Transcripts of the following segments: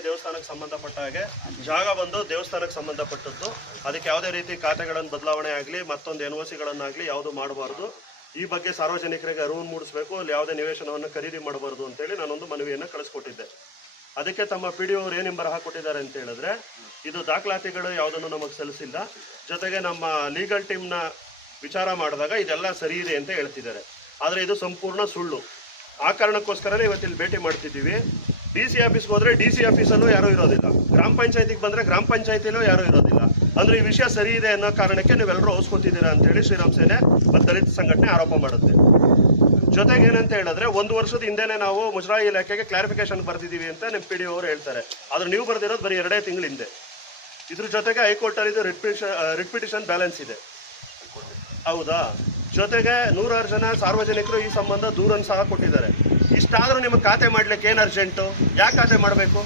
ರಾಮಸ್ವಾಮಿ ದೇವಸ್ಥಾನಕ್ಕೆ ಸಂಬಂಧಪಟ್ಟ ಹಾಗೆ ಜಾಗ ಬಂದು ದೇವಸ್ಥಾನಕ್ಕೆ ಸಂಬಂಧಪಟ್ಟದ್ದು. ಅದಕ್ಕೆ ಯಾವುದೇ ರೀತಿ ಖಾತೆಗಳನ್ನು ಬದಲಾವಣೆ ಆಗಲಿ ಮತ್ತೊಂದು NOCಗಳನ್ನಾಗಲಿ ಯಾವುದು ಮಾಡಬಾರ್ದು. ಈ ಬಗ್ಗೆ ಸಾರ್ವಜನಿಕರಿಗೆ ಅರಿವು ಮೂಡಿಸಬೇಕು. ಅಲ್ಲಿ ಯಾವುದೇ ನಿವೇಶನವನ್ನು ಖರೀದಿ ಮಾಡಬಾರ್ದು ಅಂತೇಳಿ ನಾನೊಂದು ಮನವಿಯನ್ನು ಕಳಿಸ್ಕೊಟ್ಟಿದ್ದೆ. ಅದಕ್ಕೆ ತಮ್ಮ PDO ಅವರು ಏನೇನು ಬರಹ ಕೊಟ್ಟಿದ್ದಾರೆ ಅಂತ ಹೇಳಿದ್ರೆ, ಇದು ದಾಖಲಾತಿಗಳು ಯಾವುದನ್ನು ನಮಗೆ ಸಲ್ಲಿಸಿಲ್ಲ, ಜೊತೆಗೆ ನಮ್ಮ ಲೀಗಲ್ ಟೀಮ್ನ ವಿಚಾರ ಮಾಡಿದಾಗ ಇದೆಲ್ಲ ಸರಿ ಇದೆ ಅಂತ ಹೇಳ್ತಿದ್ದಾರೆ. ಆದರೆ ಇದು ಸಂಪೂರ್ಣ ಸುಳ್ಳು. ಆ ಕಾರಣಕ್ಕೋಸ್ಕರನೇ ಇವತ್ತಿಲ್ಲಿ ಭೇಟಿ ಮಾಡ್ತಿದ್ದೀವಿ. DC ಆಫೀಸ್ಗೆ ಹೋದರೆ DC ಆಫೀಸಲ್ಲೂ ಯಾರೂ ಇರೋದಿಲ್ಲ, ಗ್ರಾಮ ಪಂಚಾಯತಿಗೆ ಬಂದರೆ ಗ್ರಾಮ ಪಂಚಾಯತಿಲೂ ಯಾರೂ ಇರೋದಿಲ್ಲ. ಅಂದರೆ ಈ ವಿಷಯ ಸರಿ ಇದೆ ಅನ್ನೋ ಕಾರಣಕ್ಕೆ ನೀವೆಲ್ಲರೂ ಓದಿಸ್ಕೊತಿದ್ದೀರಾ ಅಂತೇಳಿ ಶ್ರೀರಾಮ್ ಸೇನೆ ಮತ್ತು ದಲಿತ ಸಂಘಟನೆ ಆರೋಪ ಮಾಡುತ್ತೆ. ಜೊತೆಗೆ ಏನಂತ ಹೇಳಿದ್ರೆ, 1 ವರ್ಷದ ಹಿಂದೆನೇ ನಾವು ಮುಜರಾಯಿ ಇಲಾಖೆಗೆ ಕ್ಲಾರಿಫಿಕೇಶನ್ ಬರ್ತಿದ್ದೀವಿ ಅಂತ ನಿಮ್ಮ PDO ಅವರು ಹೇಳ್ತಾರೆ. ಆದರೆ ನೀವು ಬರ್ದಿರೋದು ಬರೀ 2 ತಿಂಗಳ ಹಿಂದೆ. ಇದ್ರ ಜೊತೆಗೆ ಹೈಕೋರ್ಟಲ್ಲಿ ಇದು ರಿಟ್ ಪಿಟಿಷನ್ ಬ್ಯಾಲೆನ್ಸ್ ಇದೆ, ಹೌದಾ? ಜೊತೆಗೆ 106 ಜನ ಸಾರ್ವಜನಿಕರು ಈ ಸಂಬಂಧ ದೂರನ್ನು ಸಹ ಕೊಟ್ಟಿದ್ದಾರೆ. ಇಷ್ಟಾದರೂ ನಿಮಗೆ ಖಾತೆ ಮಾಡ್ಲಿಕ್ಕೆ ಏನು ಅರ್ಜೆಂಟು? ಯಾಕೆ ಖಾತೆ ಮಾಡಬೇಕು?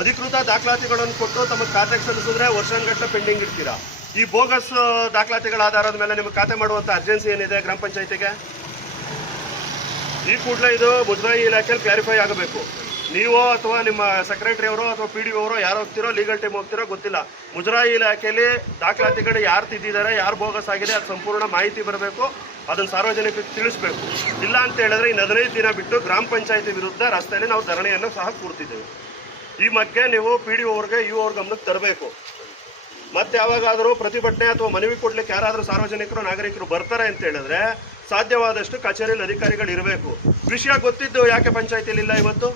ಅಧಿಕೃತ ದಾಖಲಾತಿಗಳನ್ನು ಕೊಟ್ಟು ತಮಗೆ ಖಾತೆಗೆ ಸಲ್ಲಿಸಿದ್ರೆ ವರ್ಷಗಟ್ಟಲೆ ಪೆಂಡಿಂಗ್ ಇಡ್ತೀರಾ. ಈ ಬೋಗಸ್ ದಾಖಲಾತಿಗಳ ಆಧಾರದ ಮೇಲೆ ನಿಮಗೆ ಖಾತೆ ಮಾಡುವಂಥ ಅರ್ಜೆನ್ಸಿ ಏನಿದೆ ಗ್ರಾಮ ಪಂಚಾಯತಿಗೆ? ಈ ಕೂಡಲೇ ಇದು ಮುಜರಾಯಿ ಇಲಾಖೆಯಲ್ಲಿ ಕ್ಲಾರಿಫೈ ಆಗಬೇಕು. ನೀವು ಅಥವಾ ನಿಮ್ಮ ಸೆಕ್ರೆಟರಿ ಅವರು ಅಥವಾ PDO ಅವರು ಯಾರು ಹೋಗ್ತಿರೋ, ಲೀಗಲ್ ಟೀಮ್ ಹೋಗ್ತಿರೋ ಗೊತ್ತಿಲ್ಲ, ಮುಜರಾಯಿ ಇಲಾಖೆಯಲ್ಲಿ ದಾಖಲಾತಿಗಳು ಯಾರು ತಿದ್ದಿದ್ದಾರೆ, ಯಾರು ಬೋಗಸ್ ಆಗಿದೆ, ಅದು ಸಂಪೂರ್ಣ ಮಾಹಿತಿ ಬರಬೇಕು. ಅದನ್ನು ಸಾರ್ವಜನಿಕರಿಗೆ ತಿಳಿಸ್ಬೇಕು. ಇಲ್ಲ ಅಂತ ಹೇಳಿದ್ರೆ ಇನ್ನು 15 ದಿನ ಬಿಟ್ಟು ಗ್ರಾಮ ಪಂಚಾಯತಿ ವಿರುದ್ಧ ರಸ್ತೆಯಲ್ಲಿ ನಾವು ಧರಣಿಯನ್ನು ಸಹ ಕೂರ್ತಿದ್ದೇವೆ. ಈ ಬಗ್ಗೆ ನೀವು PDO ಅವ್ರಿಗೆ UO ಅವ್ರ ಗಮನಕ್ಕೆ ತರಬೇಕು. ಮತ್ತೆ ಯಾವಾಗಾದರೂ ಪ್ರತಿಭಟನೆ ಅಥವಾ ಮನವಿ ಕೊಡ್ಲಿಕ್ಕೆ ಯಾರಾದರೂ ಸಾರ್ವಜನಿಕರು ನಾಗರಿಕರು ಬರ್ತಾರೆ ಅಂತ ಹೇಳಿದ್ರೆ ಸಾಧ್ಯವಾದಷ್ಟು ಕಚೇರಿಯಲ್ಲಿ ಅಧಿಕಾರಿಗಳು ಇರಬೇಕು. ವಿಷಯ ಗೊತ್ತಿದ್ದು ಯಾಕೆ ಪಂಚಾಯತಿಯಲ್ಲಿ ಇಲ್ಲ ಇವತ್ತು?